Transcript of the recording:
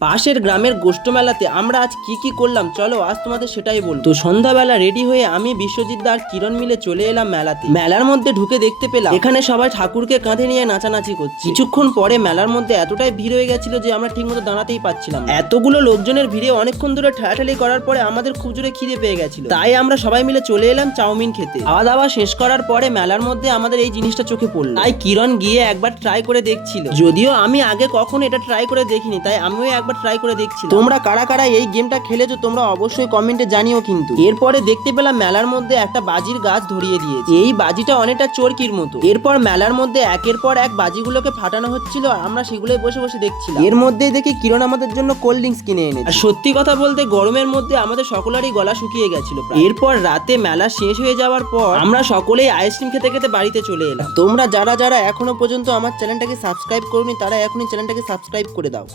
পাশের গ্রামের গোষ্ঠ মেলাতে আমরা আজ কি করলাম চলো আজ তোমাদের সেটাই বলবো। তো সন্ধ্যাবেলা রেডি হয়ে আমি বিশ্বজিৎ দা আর কিরণ মিলে চলে এলাম মেলাতে। মেলার মধ্যে ঢুকে দেখতে পেলাম এখানে সবাই ঠাকুরকে কাঁধে নিয়ে নাচানাচি করছে। কিছুক্ষণ পরে মেলার মধ্যে এতটাই ভিড় হয়ে গেছিল যে আমরা ঠিকমতো দাঁড়াতেই পাচ্ছিলাম না। এতগুলো লোকজনের ভিড়ে অনেকক্ষণ ধরে ঠেলাঠেলি করার পরে আমাদের খুব জোরে খিদে পেয়ে গেছিল, তাই আমরা সবাই মিলে চলে এলাম চাউমিন খেতে। খাওয়া দাওয়া শেষ করার পরে মেলার মধ্যে আমাদের এই জিনিসটা চোখে পড়লো, তাই কিরণ গিয়ে একবার ট্রাই করে দেখছিল। যদিও আমি আগে কখনো এটা ট্রাই করে দেখিনি, তাই আমিও একবার ট্রাই করে দেখছি। তোমরা কারা কারা এই গেমটা খেলেছো তোমরা অবশ্যই কমেন্টে জানিও। কিন্তু এরপরে দেখতে পেলাম মেলার মধ্যে একটা বাজির গাছ ধরিয়ে দিয়েছে। এই বাজিটা অনেকটা চরকির মতো। এরপর মেলার মধ্যে একের পর এক বাজিগুলোকে ফাটানো হচ্ছিল, আমরা সেগুলোই বসে বসে দেখছিলাম। এর মধ্যেই দেখি কিরণ আমাদের জন্য কোল্ড ড্রিঙ্কস কিনে এনেছে। আর সত্যি কথা বলতে গরমের মধ্যে আমাদের সকলেরই গলা শুকিয়ে গেছিল। এরপর রাতে মেলা শেষ হয়ে যাওয়ার পর আমরা সকলেই আইসক্রিম খেতে খেতে বাড়িতে চলে এলাম। তোমরা যারা যারা এখনো পর্যন্ত আমার চ্যানেলটাকে সাবস্ক্রাইব করোনি তারা এখনই চ্যানেলটাকে সাবস্ক্রাইব করে দাও।